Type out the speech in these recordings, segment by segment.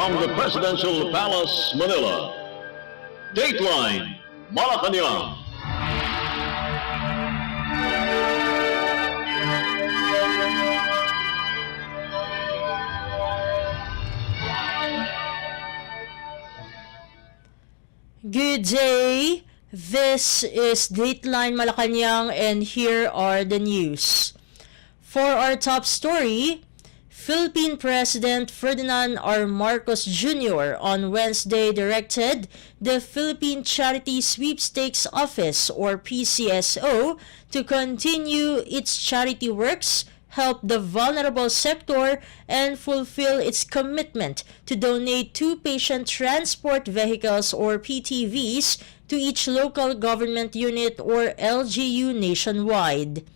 From the Presidential Palace, Manila, Dateline Malacañang. Good day. This is Dateline Malacañang and here are the news. For our top story, Philippine President Ferdinand R. Marcos Jr. on Wednesday directed the Philippine Charity Sweepstakes Office or PCSO to continue its charity works, help the vulnerable sector, and fulfill its commitment to donate 2 patient transport vehicles or PTVs to each local government unit or LGU nationwide.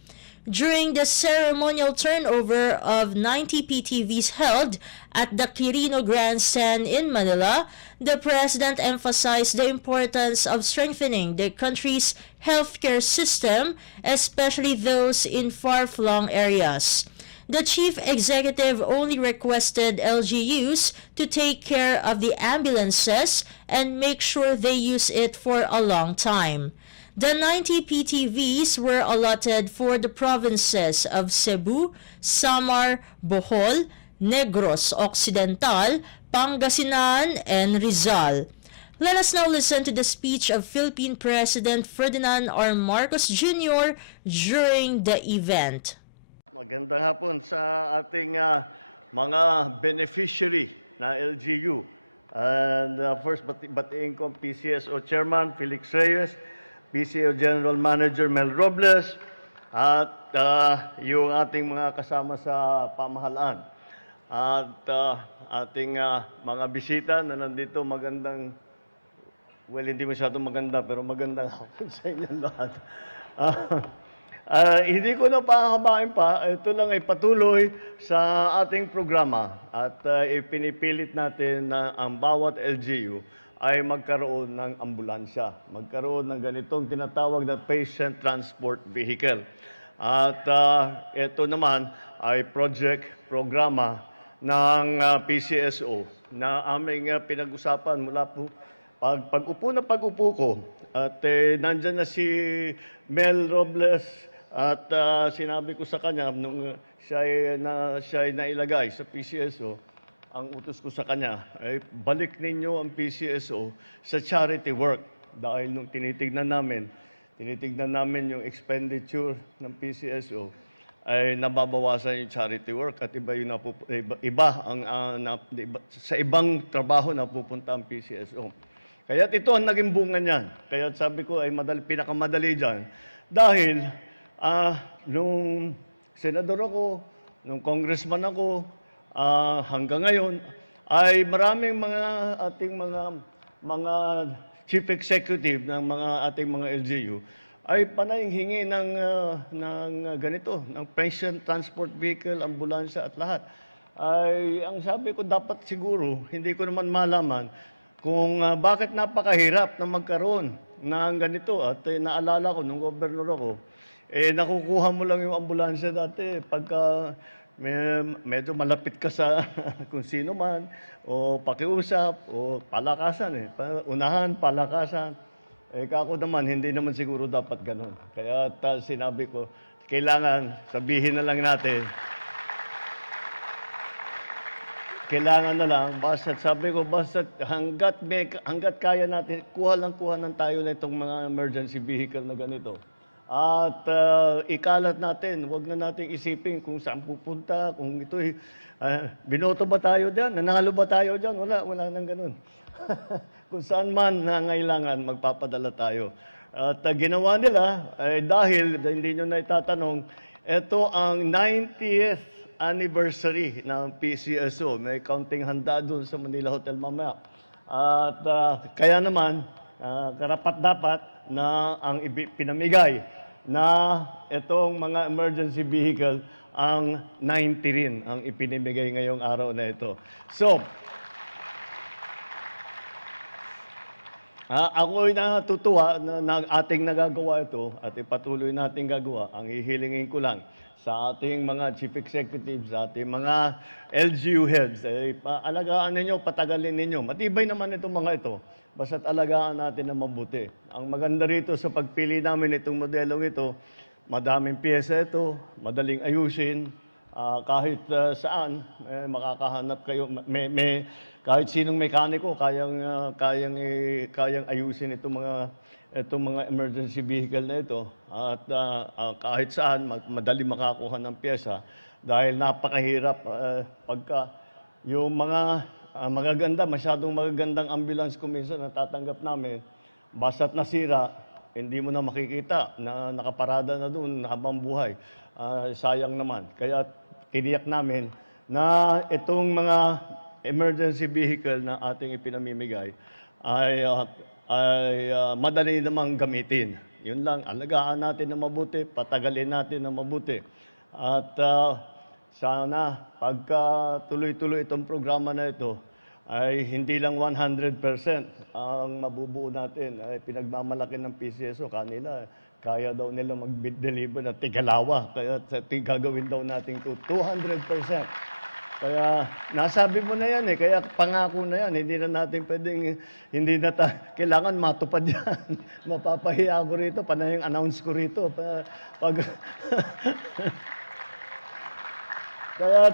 During the ceremonial turnover of 90 PTVs held at the Quirino Grandstand in Manila, the President emphasized the importance of strengthening the country's healthcare system, especially those in far-flung areas. The Chief Executive only requested LGUs to take care of the ambulances and make sure they use it for a long time. The 90 PTVs were allotted for the provinces of Cebu, Samar, Bohol, Negros Occidental, Pangasinan, and Rizal. Let us now listen to the speech of Philippine President Ferdinand R. Marcos Jr. during the event. Magandang hapon sa ating mga beneficiary na LGU. And first, batiin ko PCSO Chairman Felix Reyes, PCSO General Manager Mel Robles, at yung ating mga kasama sa pamahalaan. At ating mga bisita na nandito, hindi masyadong maganda, pero magandang hapon sa inyong lahat. Hindi ko na pahabain pa, ito lang ay patuloy sa ating programa at ipinipilit natin na ang bawat LGU ay magkaroon ng ambulansya, magkaroon ng ganitong tinatawag na patient transport vehicle. At ito naman ay programa ng PCSO na aming pinag-usapan mula po pag-upo ko at nandyan na si Mel Robles at sinabi ko sa kanya nung siya ay nailagay sa PCSO, ang utos ko sa kanya ay balik ninyo ang PCSO sa charity work dahil nung tinitignan namin yung expenditure ng PCSO ay nababawasan yung charity work at sa ibang trabaho na pupunta ang PCSO. Kaya ito ang naging bunga niyan. Kaya sabi ko ay pinakamadali dyan dahil nung senador ako, nung congressman ako, hanggang ngayon ay maraming ating mga chief executive ng ating mga LGU ay panay hingi ng ganito, ng patient transport vehicle, ambulansya at lahat. Ay ang sabi ko dapat siguro hindi ko naman malaman kung bakit napakahirap na magkaroon ng ganito at naalala ko nung gobernador ako nakukuha mo lang yung ambulansya dati pagka medyo malapit ka sa kung sino man, o pakiusap, o palakasan unahan, palakasan. Kako naman, hindi naman siguro dapat ganun. Kaya sinabi ko, kailangan sabihin na lang natin, kailangan na lang, sabi ko, hanggat kaya natin, kuha ng tayo na itong mga emergency vehicle na ganito. At ikalat natin, huwag na nating isipin kung saan pupunta, kung ito'y binoto ba tayo dyan, nanalo ba tayo dyan, wala nang ganun. Kung saan man nangailangan, magpapadala tayo. At ginawa nila, dahil hindi nyo na itatanong, ito ang 90th anniversary ng PCSO. May kaunting handa doon sa Manila Hotel mamaya. At kaya naman, karapat-dapat na ang pinamigay na itong mga emergency vehicle ang 90 rin ang ipinamigay ngayong araw na ito. So, Ako'y natutuwa na ating nagagawa ito at ipatuloy nating gagawa. Ang hihilingin ko lang sa ating mga chief executives, sa ating mga LGU heads, alagaan ninyo, patagalin ninyo. Matibay naman itong mga ito, basta't alagaan natin na mabuti. Ang maganda rito sa pagpili namin itong modelong ito, madaming pyesa ito, madaling ayusin, kahit saan, makakahanap kayo, kahit sinong mekaniko, kayang ayusin itong mga emergency vehicle na ito. At kahit saan, madali makakuha ng pyesa. Dahil napakahirap pagka yung mga masyadong magagandang ambulance kung minsan natatanggap namin, basta't nasira, hindi mo na makikita na nakaparada na doon habang buhay. Sayang naman. Kaya tiniyak namin na itong mga emergency vehicle na ating ipinamimigay ay madali namang gamitin. Yun lang, alagaan natin na mabuti, patagalin natin na mabuti. At sana pagka tuloy-tuloy itong programa na ito, ay hindi lang 100% ang mabubuo natin. Ay pinagmamalaki ng PCSO, kanila, kaya daw nila mag-deliver na Tigalawa. Kaya gagawin daw natin 200%. Kaya nasabi mo na yan kaya pangako na yan. Hindi na natin pwedeng, kailangan matupad yan. Mapapahiya ako rito, panayang announce ko rito. Kaya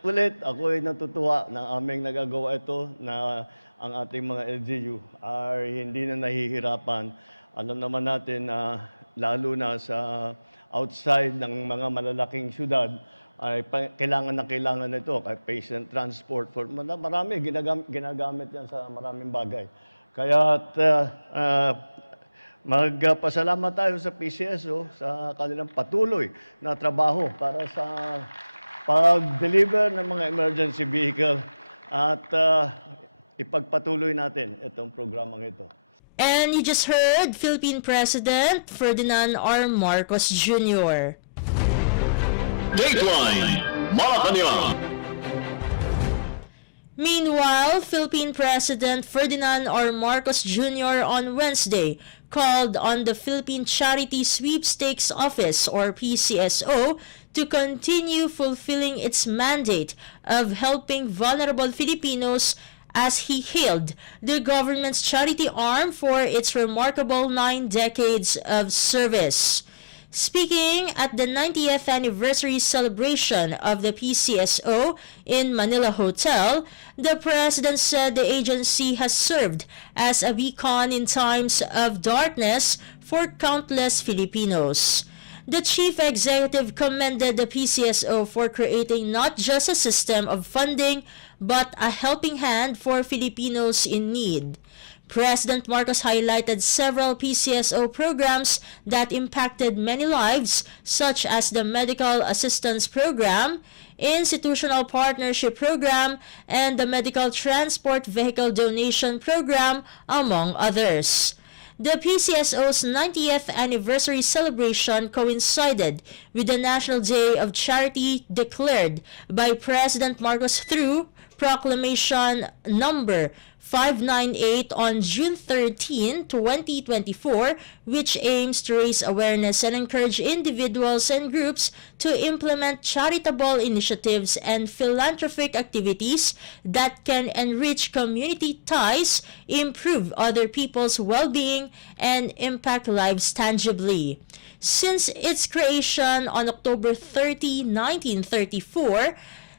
ulit, ako ay natutuwa na aming nagagawa ito na ang ating mga LGU ay hindi na nahihirapan. Alam naman natin na lalo na sa outside ng mga malalaking syudad, ay kailangan ito, kay patient transport, for marami, ginagamit yan sa maraming bagay. Kaya magpasalamat tayo sa PCSO sa kanilang patuloy na trabaho para sa pag-deliver ng mga emergency vehicle at ipagpatuloy natin itong programang ito. And you just heard Philippine President Ferdinand R. Marcos Jr. Dateline Malacañang. Meanwhile, Philippine President Ferdinand R. Marcos Jr. on Wednesday called on the Philippine Charity Sweepstakes Office, or PCSO, to continue fulfilling its mandate of helping vulnerable Filipinos as he hailed the government's charity arm for its remarkable 9 decades of service. Speaking at the 90th anniversary celebration of the PCSO in Manila Hotel, the President said the agency has served as a beacon in times of darkness for countless Filipinos. The Chief Executive commended the PCSO for creating not just a system of funding, but a helping hand for Filipinos in need. President Marcos highlighted several PCSO programs that impacted many lives, such as the Medical Assistance Program, Institutional Partnership Program, and the Medical Transport Vehicle Donation Program, among others. The PCSO's 90th anniversary celebration coincided with the National Day of Charity declared by President Marcos through Proclamation Number 598 on June 13, 2024, which aims to raise awareness and encourage individuals and groups to implement charitable initiatives and philanthropic activities that can enrich community ties, improve other people's well-being, and impact lives tangibly. Since its creation on October 30, 1934,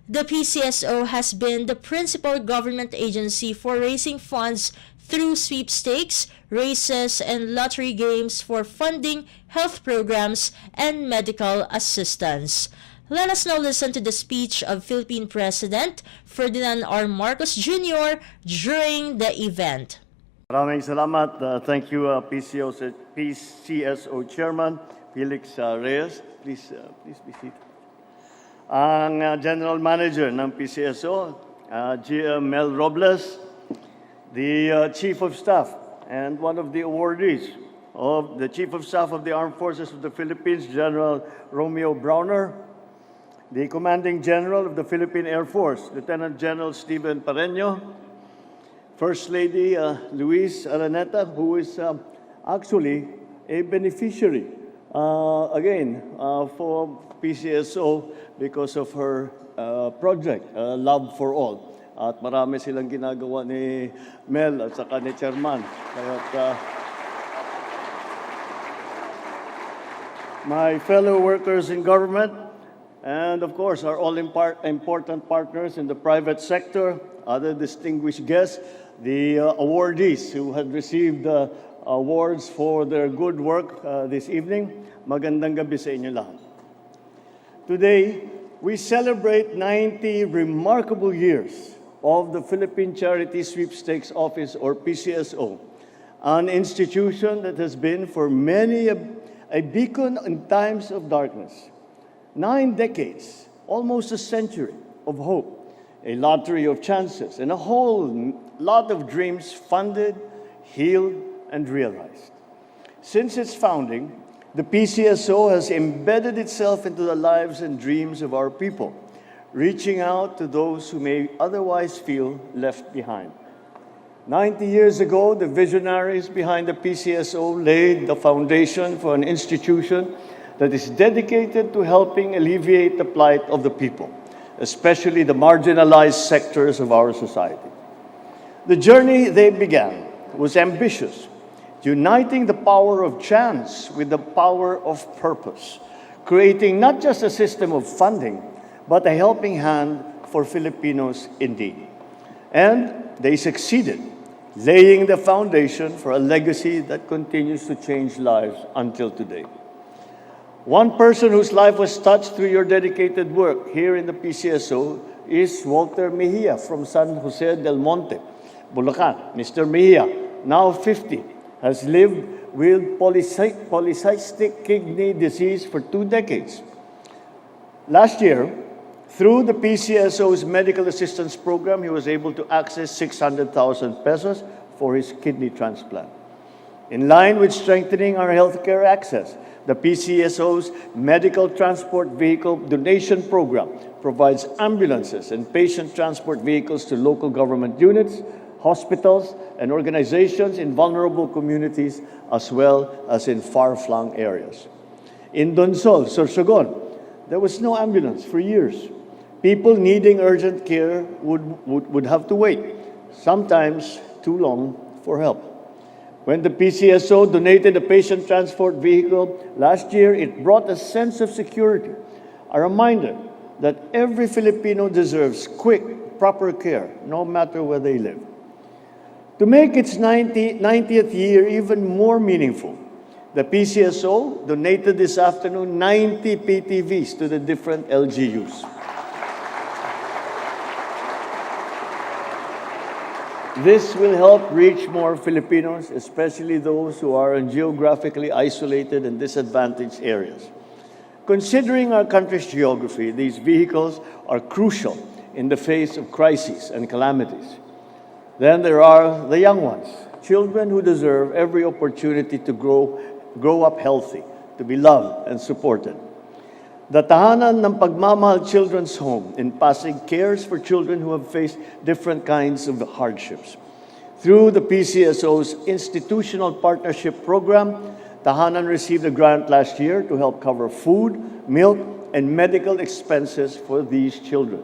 the PCSO has been the principal government agency for raising funds through sweepstakes, races, and lottery games for funding health programs and medical assistance. Let us now listen to the speech of Philippine President Ferdinand R. Marcos Jr. during the event. Maraming salamat. Thank you, PCSO Chairman Felix Reyes. Please be seated. Ang General Manager ng PCSO, GM Mel Robles, the Chief of Staff and one of the awardees of the Chief of Staff of the Armed Forces of the Philippines, General Romeo Browner, the Commanding General of the Philippine Air Force, Lieutenant General Stephen Pareño, First Lady Luis Araneta, who is actually a beneficiary, for PCSO because of her project, Love for All. At marami silang ginagawa ni Mel at saka ni Chairman. Kaya, my fellow workers in government, and of course our all important partners in the private sector, other distinguished guests, the awardees who had received awards for their good work this evening. Magandang gabi sa inyo lahat. Today, we celebrate 90 remarkable years of the Philippine Charity Sweepstakes Office, or PCSO, an institution that has been for many a beacon in times of darkness. 9 decades, almost a century of hope, a lottery of chances, and a whole lot of dreams funded, healed, and realized. Since its founding, the PCSO has embedded itself into the lives and dreams of our people, reaching out to those who may otherwise feel left behind. 90 years ago, the visionaries behind the PCSO laid the foundation for an institution that is dedicated to helping alleviate the plight of the people, especially the marginalized sectors of our society. The journey they began was ambitious, uniting the power of chance with the power of purpose, creating not just a system of funding, but a helping hand for Filipinos indeed. And they succeeded, laying the foundation for a legacy that continues to change lives until today. One person whose life was touched through your dedicated work here in the PCSO is Walter Mejia from San Jose del Monte, Bulacan. Mr. Mejia, now 50, has lived with polycystic kidney disease for 2 decades. Last year, through the PCSO's medical assistance program, he was able to access 600,000 pesos for his kidney transplant. In line with strengthening our healthcare access, the PCSO's medical transport vehicle donation program provides ambulances and patient transport vehicles to local government units, hospitals, and organizations in vulnerable communities, as well as in far-flung areas. In Donsol, Sorsogon, there was no ambulance for years. People needing urgent care would have to wait, sometimes too long, for help. When the PCSO donated a patient transport vehicle last year, it brought a sense of security, a reminder that every Filipino deserves quick, proper care, no matter where they live. To make its 90th year even more meaningful, the PCSO donated this afternoon 90 PTVs to the different LGUs. This will help reach more Filipinos, especially those who are in geographically isolated and disadvantaged areas. Considering our country's geography, these vehicles are crucial in the face of crises and calamities. Then there are the young ones, children who deserve every opportunity to grow up healthy, to be loved and supported. The Tahanan ng Pagmamahal Children's Home in Pasig cares for children who have faced different kinds of hardships. Through the PCSO's Institutional Partnership Program, Tahanan received a grant last year to help cover food, milk, and medical expenses for these children.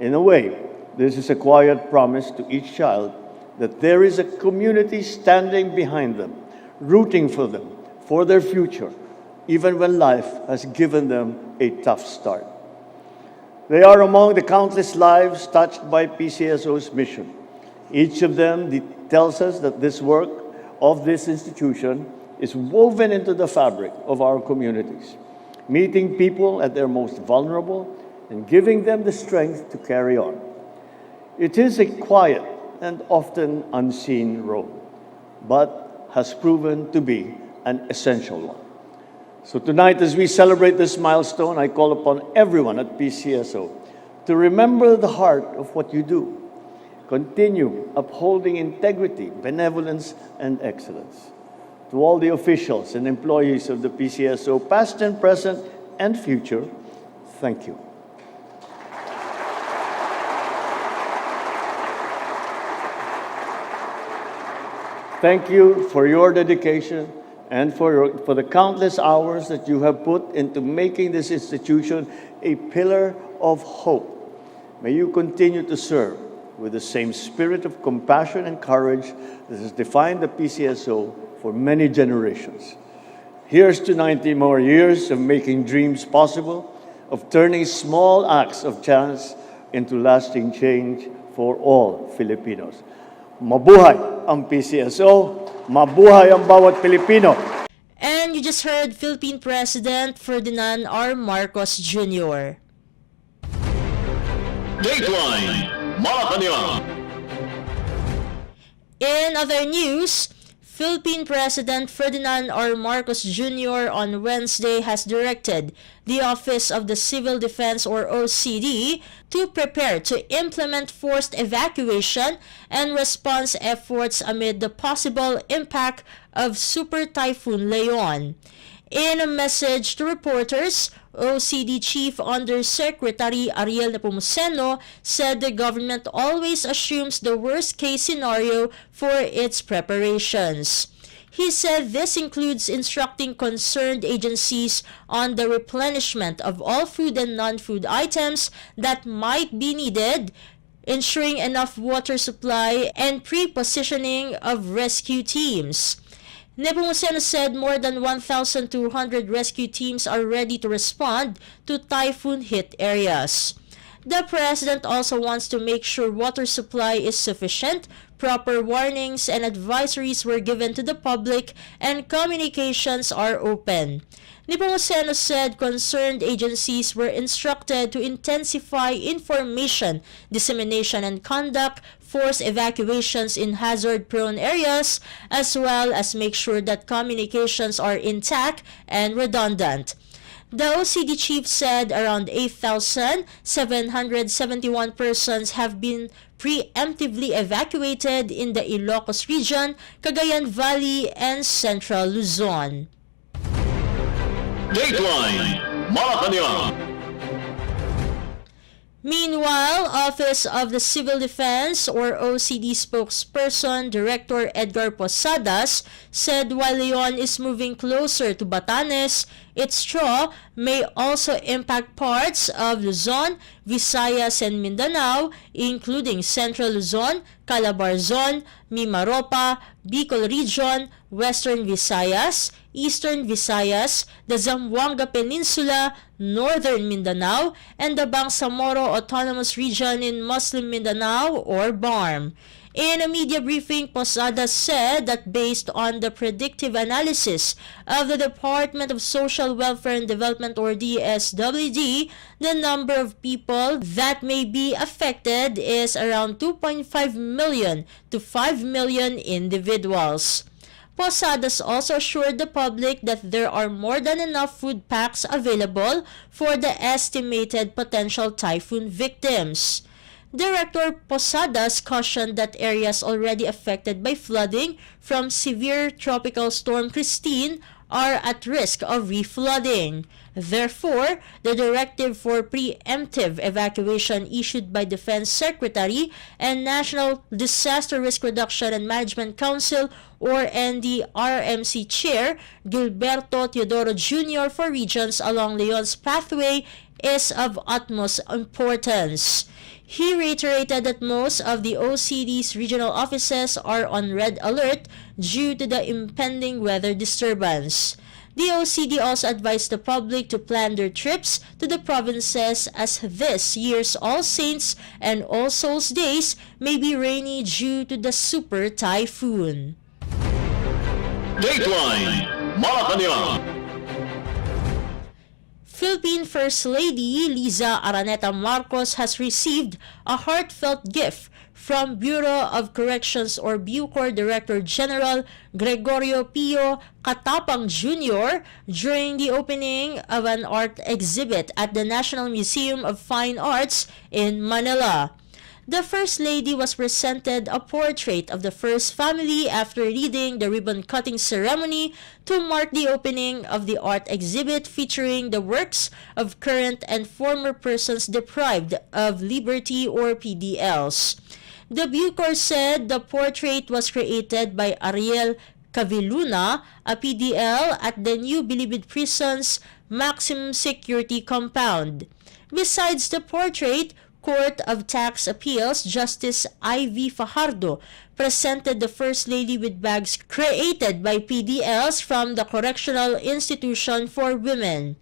In a way, this is a quiet promise to each child that there is a community standing behind them, rooting for them, for their future, even when life has given them a tough start. They are among the countless lives touched by PCSO's mission. Each of them tells us that this work of this institution is woven into the fabric of our communities, meeting people at their most vulnerable and giving them the strength to carry on. It is a quiet and often unseen role, but has proven to be an essential one. So tonight, as we celebrate this milestone, I call upon everyone at PCSO to remember the heart of what you do. Continue upholding integrity, benevolence, and excellence. To all the officials and employees of the PCSO, past and present and future, thank you. Thank you for your dedication and for the countless hours that you have put into making this institution a pillar of hope. May you continue to serve with the same spirit of compassion and courage that has defined the PCSO for many generations. Here's to 90 more years of making dreams possible, of turning small acts of chance into lasting change for all Filipinos. Mabuhay ang PCSO, mabuhay ang bawat Pilipino. And you just heard Philippine President Ferdinand R. Marcos Jr. Dateline Malacañang. In other news, Philippine President Ferdinand R. Marcos Jr. on Wednesday has directed the Office of the Civil Defense or OCD to prepare to implement forced evacuation and response efforts amid the possible impact of Super Typhoon Leon. In a message to reporters, OCD Chief Undersecretary Ariel Nepomuceno said the government always assumes the worst-case scenario for its preparations. He said this includes instructing concerned agencies on the replenishment of all food and non-food items that might be needed, ensuring enough water supply, and pre-positioning of rescue teams. Nepomuceno said more than 1,200 rescue teams are ready to respond to typhoon-hit areas. The president also wants to make sure water supply is sufficient, proper warnings and advisories were given to the public, and communications are open. Nepomuceno said concerned agencies were instructed to intensify information dissemination and conduct forced evacuations in hazard-prone areas, as well as make sure that communications are intact and redundant. The OCD chief said around 8,771 persons have been preemptively evacuated in the Ilocos region, Cagayan Valley, and Central Luzon. Dateline Malacañang. Meanwhile, Office of the Civil Defense or OCD spokesperson Director Edgar Posadas said while Leon is moving closer to Batanes, its trough may also impact parts of Luzon, Visayas, and Mindanao, including Central Luzon, Calabarzon, Mimaropa, Bicol Region, Western Visayas, Eastern Visayas, the Zamboanga Peninsula, Northern Mindanao, and the Bangsamoro Autonomous Region in Muslim Mindanao or BARM. In a media briefing, Posadas said that based on the predictive analysis of the Department of Social Welfare and Development or DSWD, the number of people that may be affected is around 2.5 million to 5 million individuals. Posadas also assured the public that there are more than enough food packs available for the estimated potential typhoon victims. Director Posadas cautioned that areas already affected by flooding from severe tropical storm Christine are at risk of reflooding. Therefore, the directive for preemptive evacuation issued by Defense Secretary and National Disaster Risk Reduction and Management Council or NDRMC Chair Gilberto Teodoro Jr. for regions along Leon's pathway is of utmost importance. He reiterated that most of the OCD's regional offices are on red alert due to the impending weather disturbance. The OCD also advised the public to plan their trips to the provinces as this year's All Saints and All Souls Days may be rainy due to the super typhoon. Dateline Malacañang. Philippine First Lady Liza Araneta Marcos has received a heartfelt gift from Bureau of Corrections or Bucor Director General Gregorio Pio Katapang Jr. during the opening of an art exhibit at the National Museum of Fine Arts in Manila. The First Lady was presented a portrait of the first family after reading the ribbon-cutting ceremony to mark the opening of the art exhibit featuring the works of current and former persons deprived of liberty or PDLs. The Bucor said the portrait was created by Ariel Cavilluna, a PDL at the new Bilibid Prison's maximum security compound. Besides the portrait, Court of Tax Appeals Justice Ivy Fajardo presented the First Lady with bags created by PDLs from the Correctional Institution for Women.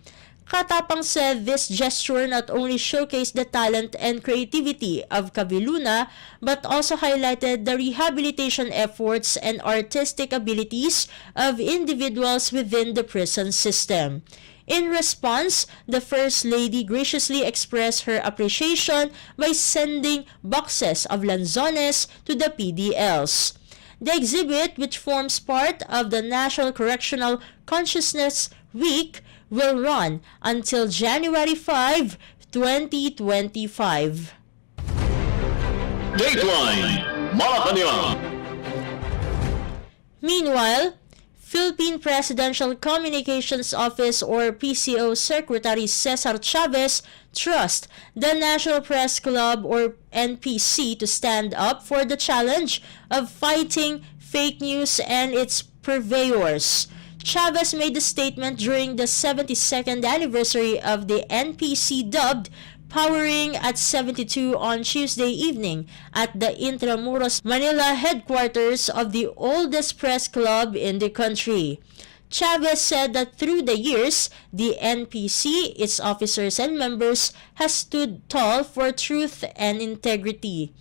Katapang said this gesture not only showcased the talent and creativity of Cavilluna, but also highlighted the rehabilitation efforts and artistic abilities of individuals within the prison system. In response, the First Lady graciously expressed her appreciation by sending boxes of lanzones to the PDLs. The exhibit, which forms part of the National Correctional Consciousness Week, will run until January 5, 2025. Dateline Malacañang. Meanwhile, Philippine Presidential Communications Office or PCO Secretary Cesar Chavez trusts the National Press Club or NPC to stand up for the challenge of fighting fake news and its purveyors. Chavez made the statement during the 72nd anniversary of the NPC dubbed Powering at 72 on Tuesday evening at the Intramuros, Manila headquarters of the oldest press club in the country. Chavez said that through the years, the NPC, its officers and members, has stood tall for truth and integrity.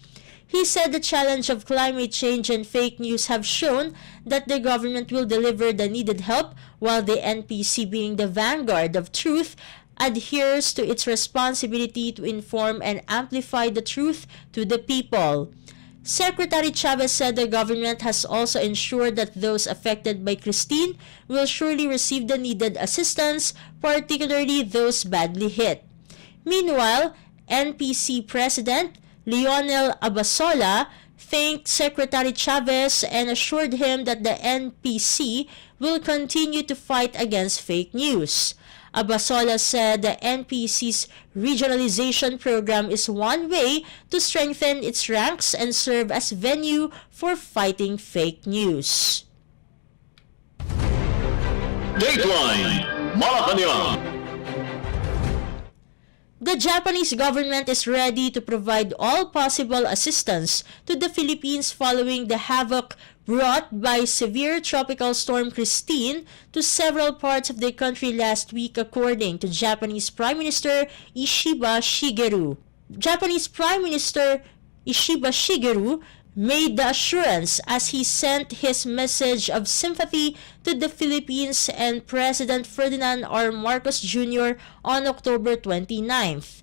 He said the challenge of climate change and fake news have shown that the government will deliver the needed help, while the NPC, being the vanguard of truth, adheres to its responsibility to inform and amplify the truth to the people. Secretary Chavez said the government has also ensured that those affected by Christine will surely receive the needed assistance, particularly those badly hit. Meanwhile, NPC President Leonel Abasola thanked Secretary Chavez and assured him that the NPC will continue to fight against fake news. Abasola said the NPC's regionalization program is one way to strengthen its ranks and serve as venue for fighting fake news. Dateline Malacañang. The Japanese government is ready to provide all possible assistance to the Philippines following the havoc brought by severe tropical storm Christine to several parts of the country last week, according to Japanese Prime Minister Ishiba Shigeru. Japanese Prime Minister Ishiba Shigeru made the assurance as he sent his message of sympathy to the Philippines and President Ferdinand R. Marcos Jr. on October 29th.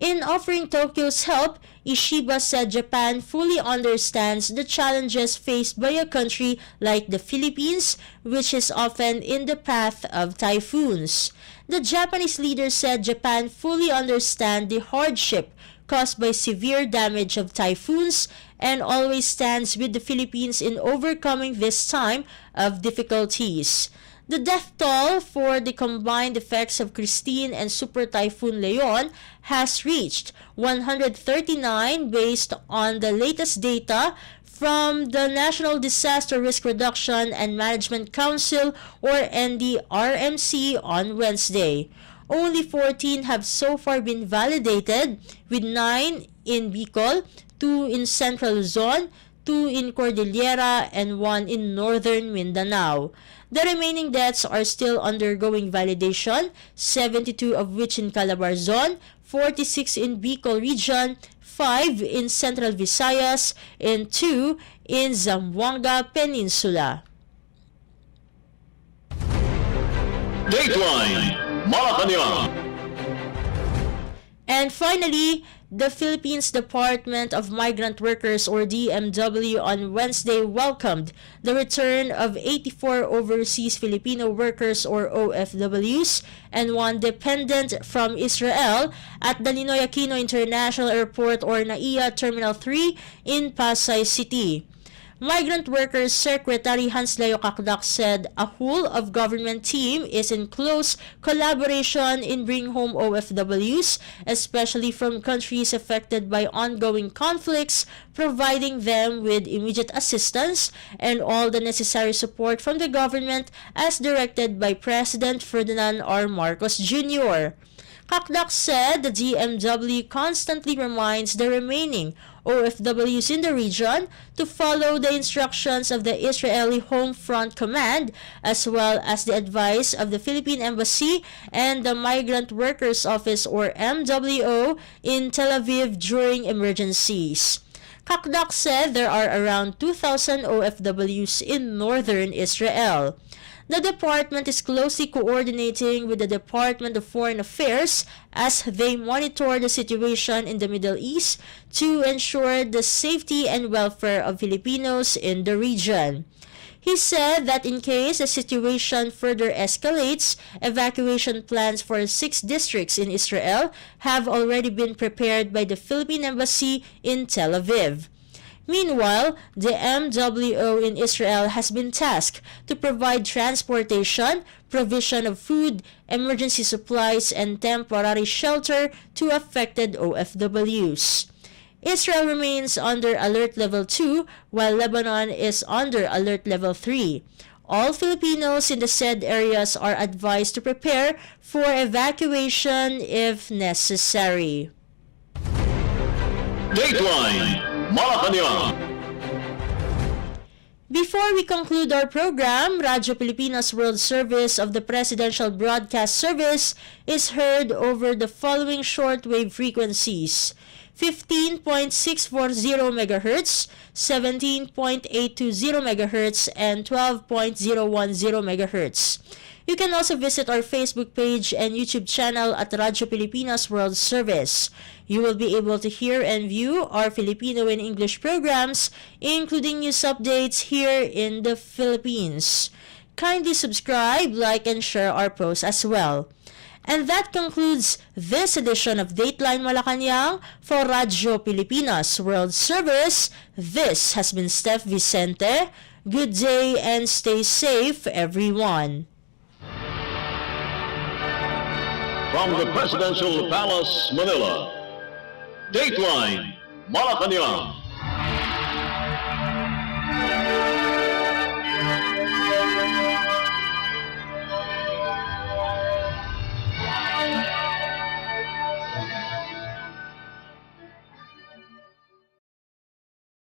In offering Tokyo's help, Ishiba said Japan fully understands the challenges faced by a country like the Philippines, which is often in the path of typhoons. The Japanese leader said Japan fully understands the hardship caused by severe damage of typhoons and always stands with the Philippines in overcoming this time of difficulties. The death toll for the combined effects of Christine and Super Typhoon Leon has reached 139 based on the latest data from the National Disaster Risk Reduction and Management Council or NDRMC on Wednesday. Only 14 have so far been validated, with 9 in Bicol, 2 in Central Luzon, 2 in Cordillera, and 1 in Northern Mindanao. The remaining deaths are still undergoing validation, 72 of which in Calabarzon, 46 in Bicol region, 5 in Central Visayas, and 2 in Zamboanga Peninsula. Dateline Malacañang. And finally, the Philippines Department of Migrant Workers or DMW on Wednesday welcomed the return of 84 overseas Filipino workers or OFWs and 1 dependent from Israel at the Ninoy Aquino International Airport or NAIA Terminal 3 in Pasay City. Migrant Workers Secretary Hans Leo Kakdak said a whole of government team is in close collaboration in bringing home OFWs, especially from countries affected by ongoing conflicts, providing them with immediate assistance and all the necessary support from the government as directed by President Ferdinand R. Marcos Jr. Kakdak said the DMW constantly reminds the remaining OFWs in the region to follow the instructions of the Israeli Home Front Command as well as the advice of the Philippine Embassy and the Migrant Workers Office or MWO in Tel Aviv during emergencies. Kakdak said there are around 2,000 OFWs in northern Israel. The department is closely coordinating with the Department of Foreign Affairs as they monitor the situation in the Middle East to ensure the safety and welfare of Filipinos in the region. He said that in case the situation further escalates, evacuation plans for 6 districts in Israel have already been prepared by the Philippine Embassy in Tel Aviv. Meanwhile, the MWO in Israel has been tasked to provide transportation, provision of food, emergency supplies, and temporary shelter to affected OFWs. Israel remains under Alert Level 2, while Lebanon is under Alert Level 3. All Filipinos in the said areas are advised to prepare for evacuation if necessary. Dateline Malacañang. Before we conclude our program, Radyo Pilipinas World Service of the Presidential Broadcast Service is heard over the following shortwave frequencies: 15.640 MHz, 17.820 MHz, and 12.010 MHz. You can also visit our Facebook page and YouTube channel at Radyo Pilipinas World Service. You will be able to hear and view our Filipino and English programs, including news updates here in the Philippines. Kindly subscribe, like, and share our posts as well. And that concludes this edition of Dateline Malacañang for Radyo Pilipinas World Service. This has been Steph, Vicente. Good day and stay safe, everyone. From the Presidential Palace, Manila, Dateline Malacañang.